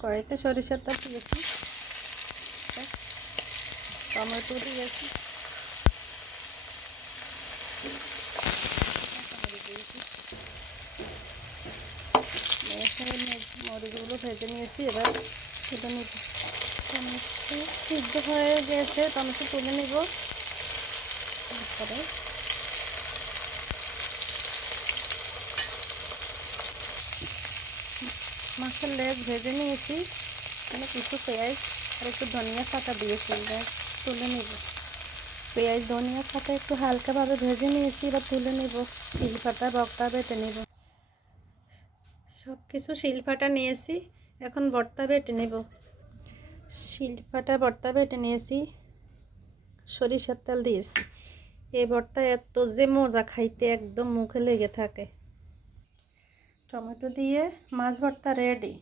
কড়াইতে সরিষার তেল দিয়েছি, টমেটো দিয়েছি, মরিচগুলো ভেজে নিয়েছি। এবার তুলে নিব। টমেটো সিদ্ধ হয়ে গেছে, টমেটো তুলে নিব। তারপরে মাছের লেজ ভেজে নিয়েছি, এখানে কিছু পেঁয়াজ আর একটু ধনিয়া পাতা দিয়েছি। এবার তুলে নিব। পেঁয়াজ ধনিয়া পাতা একটু হালকাভাবে ভেজে নিয়েছি, এবার তুলে নিব। শিলপাটা বর্তা বেটে নিব। সব কিছু শিলপাটা নিয়েছি, এখন ভর্তা বেটে নেব। শিলপাটা ভর্তা বেটে নিয়েছি, সরিষার তেল দিয়েছি। এই ভর্তা এত যে মজা, খাইতে একদম মুখে লেগে থাকে। টমেটো দিয়ে মাছ ভর্তা রেডি।